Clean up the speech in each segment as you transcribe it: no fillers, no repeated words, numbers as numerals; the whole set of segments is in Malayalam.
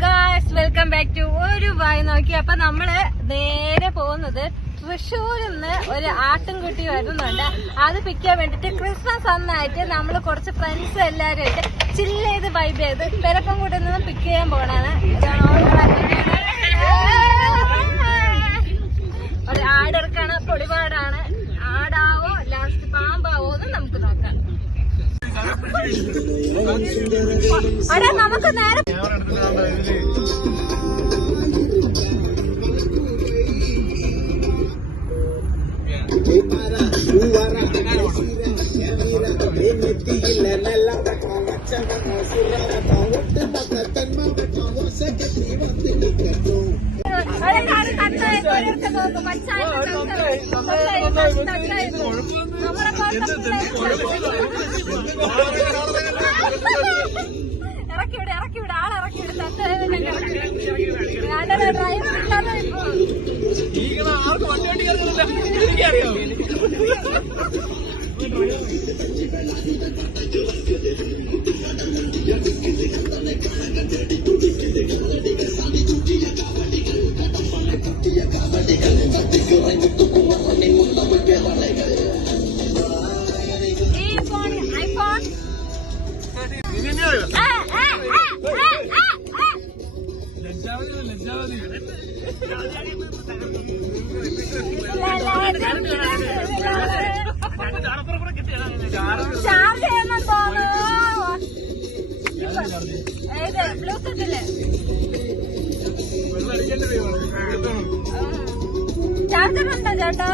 ഗായ്സ്, വെൽക്കം ബാക്ക് ടു ഒരു വായി നോക്കി. അപ്പൊ നമ്മള് നേരെ പോകുന്നത് തൃശ്ശൂരിൽ നിന്ന് ഒരു ആട്ടിൻകുട്ടി വരുന്നുണ്ട്. അത് പിക്കാൻ വേണ്ടിട്ട് ക്രിസ്മസ് അന്നായിട്ട് നമ്മള് കുറച്ച് ഫ്രണ്ട്സ് എല്ലാരും ആയിട്ട് ചില്ല് ചെയ്ത് വൈബ് ചെയ്ത് പെരപ്പൻകൂട്ടിൽ നിന്ന് പിക്ക് ചെയ്യാൻ പോണാണ്. ഒരു ആടിറക്കാണ്, പൊടിപാടാണ്. ആടാവോ ലാസ്റ്റ് പാമ്പാവോ എന്ന് നമുക്ക് നോക്കാം. അവിടെ നമുക്ക് നേരെ ഇറക്കിവിടെ ആളിറക്കിവിടെ ഡ്രൈവർ ഇല്ലാതെ ചാർജ് ചെയ്യുന്ന ബ്ലൂടൂത്തില് ചാർജർ ഉണ്ടോ ചേട്ടാ?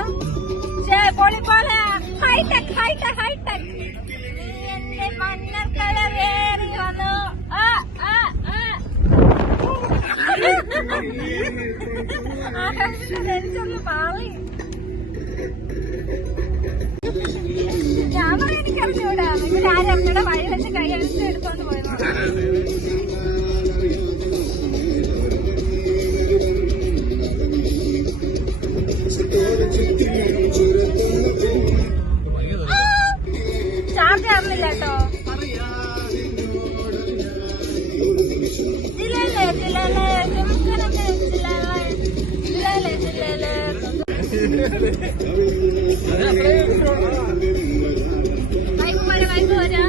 പൊളിപ്പോലെ ഹൈടെക് ഹൈടെക് ഹൈടെക്. എന്റെ മണ്ണർക്കട വേറി വന്നു. എനിക്കൊന്ന് പാളി ക്യാമറ എനിക്കറിഞ്ഞൂടാ. ഇവരാരും അമ്മയുടെ വഴി വെച്ച് കൈ അടിച്ച് എടുത്തോണ്ട് പോയത്. ചാർജ് ആവുന്നില്ല കേട്ടോ. വൈബ് വരാ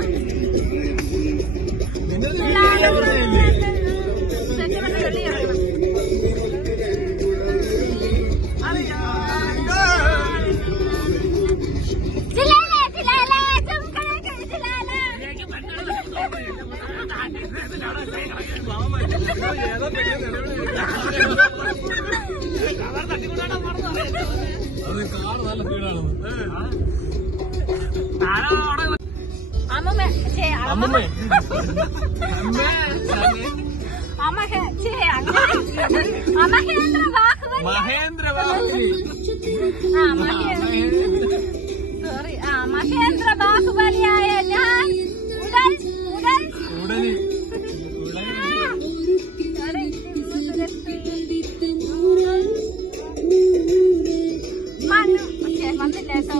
മഹേന്ദ്ര ബാഹുബലിയായ ഞാൻ വന്നില്ല കേട്ടോ.